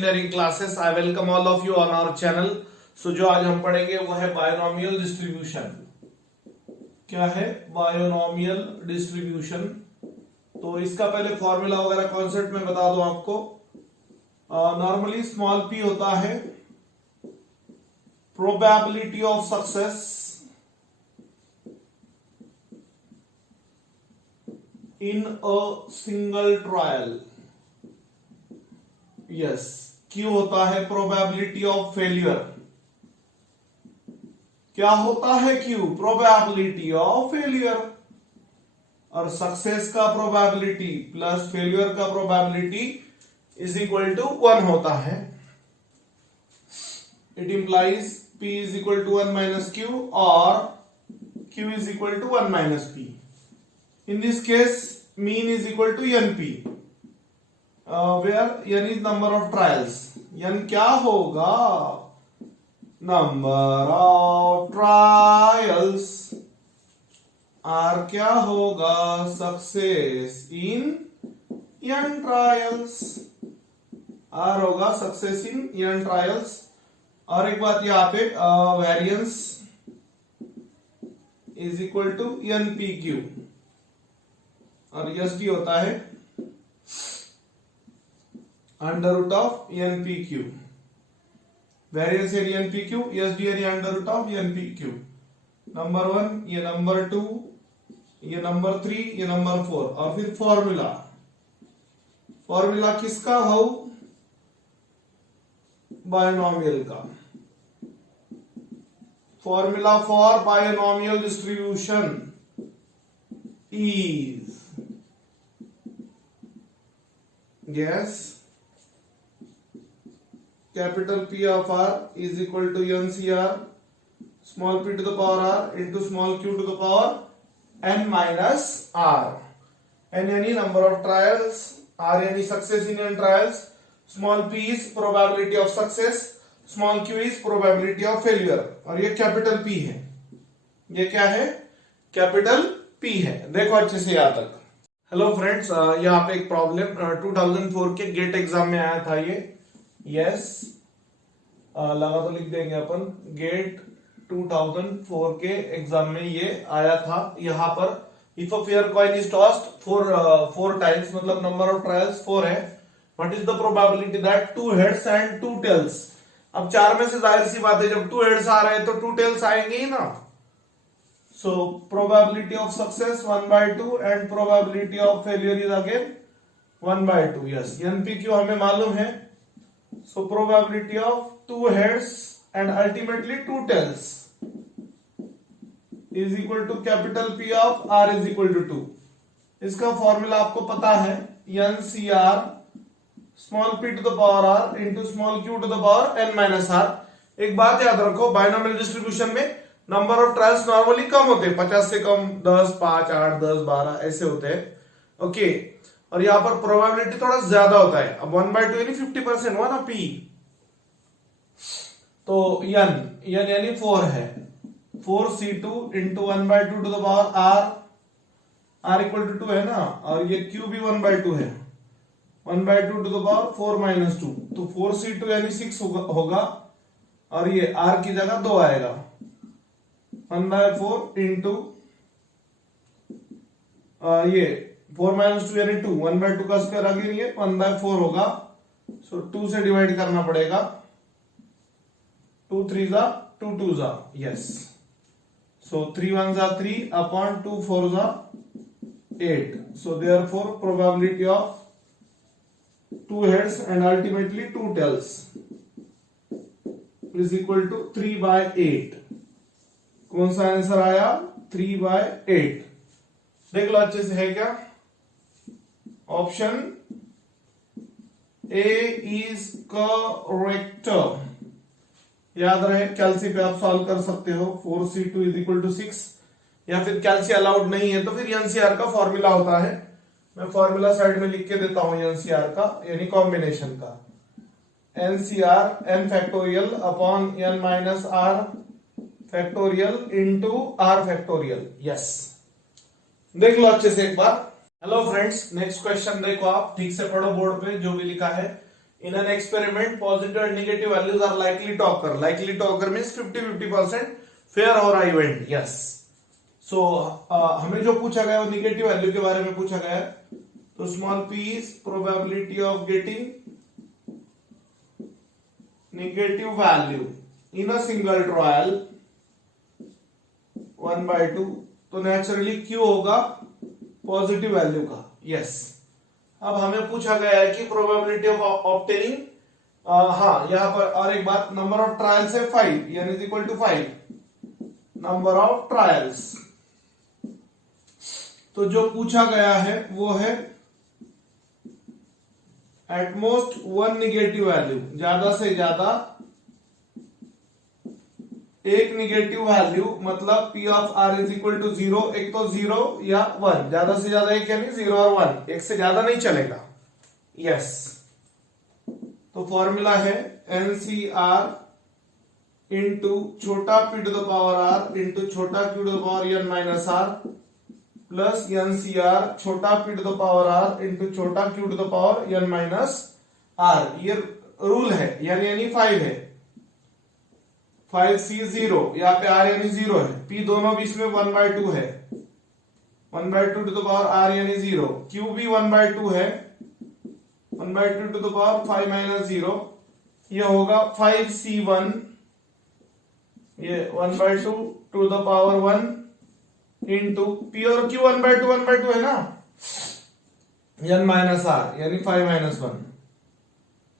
Engineering classes. I welcome all of you on our channel. So जो आज हम पढ़ेंगे वो है बायोनॉमियल डिस्ट्रीब्यूशन। क्या है बायोनॉमियल डिस्ट्रीब्यूशन? तो इसका पहले फॉर्मूला वगैरह कॉन्सेप्ट में बता दूं आपको। नॉर्मली स्मॉल p होता है probability of success in a single trial। Yes, Q होता है प्रोबेबिलिटी ऑफ फेलियर। क्या होता है Q? Probability of failure. और सक्सेस का प्रोबेबिलिटी प्लस फेलियर का प्रोबेबिलिटी इज इक्वल टू 1 होता है। It implies P is equal to 1 minus Q और Q is equal to 1 minus P। In this case, mean is equal to NP, where N is number of trials। N क्या होगा? Number of trials। R क्या होगा? Success in N trials। R होगा success in N trials। और एक बात यहाँ पे variance is equal to NPQ और एसडी होता है under root of NPQ. Variance area NPQ, SD area under root of NPQ. Number 1 ये नंबर 2 ये नंबर 3 ये नंबर 4। और फिर फॉर्मूला, फॉर्मूला किसका हो? बायोनॉमियल का। Formula for binomial distribution is yes capital P of R is equal to NCR small p to the power R into small q to the power n minus R। n any number of trials, R any success in n trials, small p is probability of success, small q is probability of failure। और ये capital P है। ये क्या है? Capital P है। देखो अच्छे से यहां तक। हेलो फ्रेंड्स, यहाँ पे एक प्रॉब्लम 2004 के गेट एग्जाम में आया था ये। यस, लगा तो लिख देंगे अपन। गेट 2004 के एग्जाम में ये आया था। यहाँ पर if a fair coin is tossed four times, मतलब नंबर ऑफ ट्रायल्स 4 है। What is the probability that 2 heads and 2 tails? अब 4 में से जाहिर सी बात है जब 2 हेड्स आ रहे हैं तो 2 टेल्स आएंगे ही ना। So probability of success 1/2 and probability of failure is again 1/2। Yes, NPQ हमें मालूम है। So probability of 2 heads and ultimately 2 tails is equal to capital P of R is equal to 2। इसका formula आपको पता है, NCR small p to the power R into small q to the power n minus R। एक बात याद रखो, binomial distribution में number of trials normally कम होते हैं, 50 से कम 10, 5, 8, 10, 12 ऐसे होते हैं। ओके, और यहां पर प्रोबेबिलिटी थोड़ा ज्यादा होता है। अब 1/2 यानी 50% हुआ ना P। तो n यानी 4 है। 4C2 into 1/2 to the power R equal to 2 है ना। और ये Q भी 1/2 है। 1/2 टू द पावर 4 माइनस 2, तो 4C2 यानी 6 होगा और ये R की जगह 2 आएगा। 1/4 इंटू ये 4 माइनस 2 यानी 2, 1/2 का स्क्वायर आगे नहीं है, 1/4 होगा। सो 2 से डिवाइड करना पड़ेगा। 2 3 जा 2 2 जा। यस, सो 3 1 जा 3 अपॉन 2 4 जा 8। So therefore probability of 2 heads and ultimately 2 tails is equal to 3/8। कौन सा आंसर आया? 3/8। देख लो अच्छे से, है क्या? Option A is correct. याद रहे, कैल्सी पे आप सॉल्व कर सकते हो। 4C2 इज इक्वल टू 6, या फिर कैल्सी अलाउड नहीं है तो फिर एनसीआर का फॉर्मूला होता है। मैं फॉर्मूला साइड में लिख के देता हूं एनसीआर का, यानी कॉम्बिनेशन का। NCR n factorial upon n minus R factorial into R factorial. Yes, देख लो अच्छे से एक बार। हेलो फ्रेंड्स, नेक्स्ट क्वेश्चन देखो, आप ठीक से पढ़ो बोर्ड पे जो भी लिखा है। In an experiment, positive and negative values are likely to occur. Likely to occur means 50-50% fair हो रहा इवेंट. यस. सो हमें जो पूछा गया वो निगेटिव वैल्यू के बारे में पूछा गया है. तो small p is probability of getting negative value in a single trial 1/2. तो नेचुरली q होगा पॉजिटिव वैल्यू का. यस. अब हमें पूछा गया है कि प्रोबेबिलिटी ऑफ ऑब्टेनिंग, हाँ यहां पर और एक बात, नंबर ऑफ ट्रायल्स है 5 यानी is equal to 5 number of trials. तो जो पूछा गया है वो है एटमोस्ट 1 निगेटिव वैल्यू, ज्यादा से ज्यादा एक निगेटिव वैल्यू, मतलब P of R is equal to 0. एक तो 0 या 1, ज्यादा से ज्यादा एक यानी 0 और 1, एक से ज्यादा नहीं चलेगा. यस. तो फॉर्मूला है NCR इंटू छोटा p to the power r into छोटा q to the power n minus r plus NCR छोटा p to the power r into छोटा q to the power n minus r. ये rule है, यानी 5 है. 5C 0, यहाँ पे r यानी 0 है. p दोनों बीच में 1/2 है. 1/2 टू द पावर r यानी 0. q भी 1/2 है. 1/2 टू द पावर 5 माइनस 0. यह होगा 5C1. ये 1/2 to the power 1 into p और q 1/2 है ना, n माइनस r यानी 5 माइनस 1.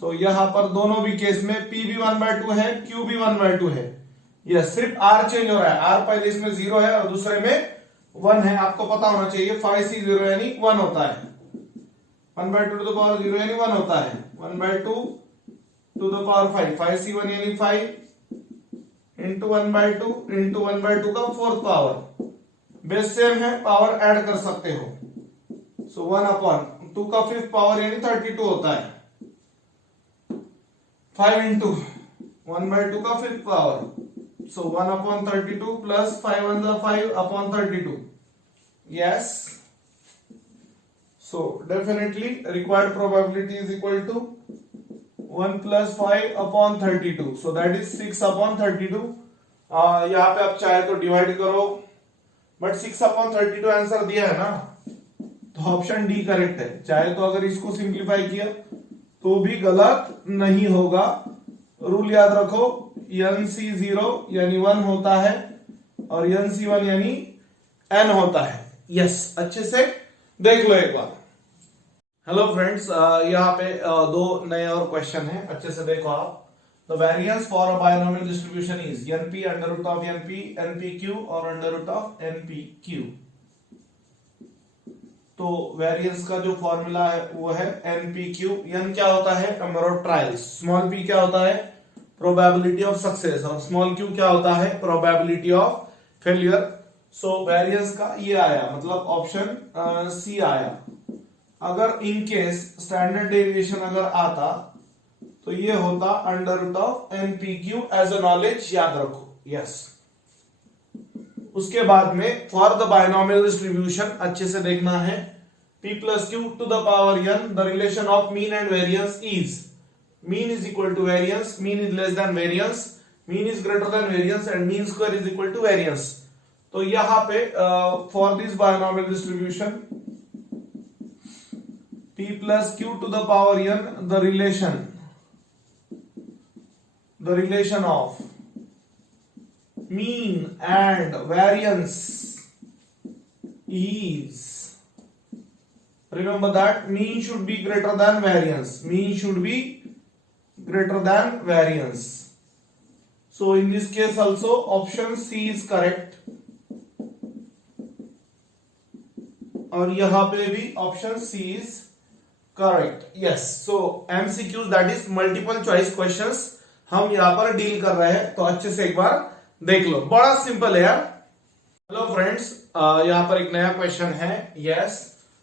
तो यहां पर दोनों भी केस में p भी 1/2 है, q भी 1/2 है. यह सिर्फ r चेंज हो रहा है. r पहले इसमें 0 है और दूसरे में 1 है. आपको पता होना चाहिए 5C 0 यानी 1 होता है. 1/2 टू द पावर 0 यानी 1 होता है. 1/2 टू द पावर 5, 5C1 यानी 5 इंटू 1/2 इंटू 1/2 का 4th पावर. बेस सेम है, पावर ऐड कर सकते हो. सो 1/2 का 5th पावर यानी 32 होता है. 5 इंटू 1/2 का 5th power, so 1/32 plus 5 1 5/32. Yes. So definitely required probability is equal to 1 plus 5/32. So that is 6/32. यहाँ पे आप चाहे तो डिवाइड करो, बट 6/32 आंसर दिया है ना, तो ऑप्शन डी करेक्ट है. चाहे तो अगर इसको सिंप्लीफाई किया तो भी गलत नहीं होगा. रूल याद रखो, NC0 यानी 1 होता है और NC1 यानी n होता है. यस. अच्छे से देख लो एक बार. हेलो फ्रेंड्स, यहाँ पे दो नए और क्वेश्चन है, अच्छे से देखो आप. The variance for a binomial distribution is NP under root of NP NPQ और अंडर रूट ऑफ NPQ. तो वेरिएंस का जो फॉर्मूला है वो है NPQ. n क्या होता है, number of trials. Small p क्या होता है, प्रोबेबिलिटी ऑफ सक्सेस. और स्मॉल q क्या होता है, probability of failure. So variance का ये आया, मतलब ऑप्शन सी आया. अगर इन केस स्टैंडर्ड डेविएशन अगर आता तो ये होता under root of NPQ. As a knowledge याद रखो. यस. उसके बाद में फॉर द बायनोमियल डिस्ट्रीब्यूशन अच्छे से देखना है. p plus q to the power n, the relation of mean and variance is mean is equal to variance, mean is less than variance, mean is greater than variance and mean square is equal to variance. तो यहां पे for this binomial distribution p plus q to the power n, the relation of mean and variance is, remember that mean should be greater than variance. Mean should be greater than variance. So in this case also option C is correct. और यहां पे भी option C is correct. Yes. So MCQs, that is multiple choice questions, हम यहां पर deal कर रहे हैं. तो अच्छे से एक बार देख लो, बड़ा सिंपल है यार. हेलो फ्रेंड्स, यहां पर एक नया क्वेश्चन है. यस.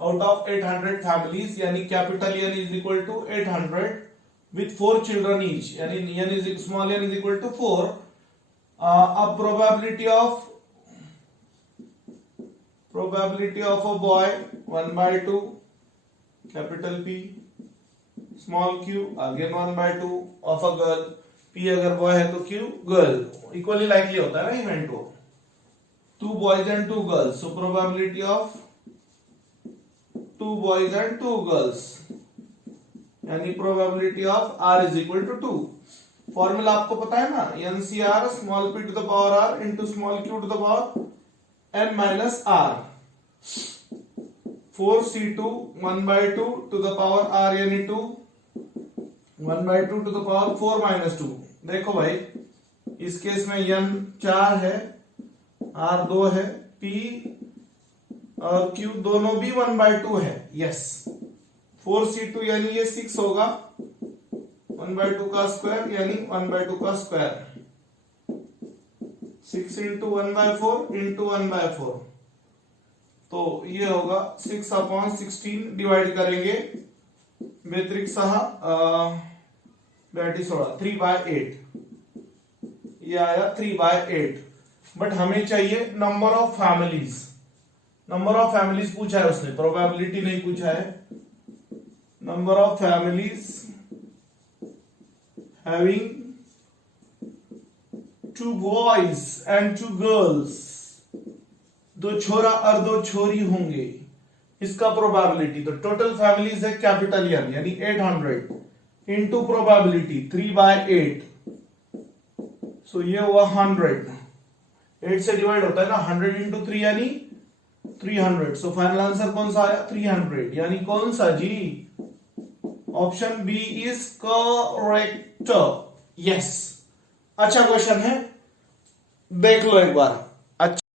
आउट ऑफ 800 फैमिलीज, यानी capital N is equal to 800 with 4 children each, यानी small n is equal to 4. अब probability of a boy 1/2 capital P, small q again 1/2 of a girl, p अगर boy है तो q girl, equally likely होता है ना event वो, 2 boys and 2 girls, so probability of 2 boys and 2 girls यानी probability of r is equal to 2। Formula आपको पता है ना, NCR small p to the power r into small q to the power n minus r, 4c2 1/2 to the power r यानी 2, 1/2 to the power 4 minus 2। देखो भाई इस case में n 4 है, r 2 है, p और q दोनों भी 1/2 है। यस, 4c2 यानी ये 6 होगा, 1/2 का स्क्वायर यानी 1/2 का स्क्वायर, 6 इंटू 1/4 इंटू 1/4, तो ये होगा 6/16 डिवाइड करेंगे व्यतिरिक्त 3/8, ये आया 3/8। बट हमें चाहिए number of families, number of families पूछा है उसने, प्रोबेबिलिटी नहीं पूछा है। Number of families having 2 boys and 2 girls, 2 छोरा और 2 छोरी होंगे, इसका प्रोबेबिलिटी, तो टोटल फैमिलीज है कैपिटल एन यानी 800 इंटू प्रोबेबिलिटी 3/8, सो ये हुआ 100, 8 से डिवाइड होता है ना, 100 इंटू 3 यानी 300, सो फाइनल आंसर कौन सा आया 300, यानी कौन सा जी, option B is correct. Yes, अच्छा क्वेश्चन है, देख लो एक बार।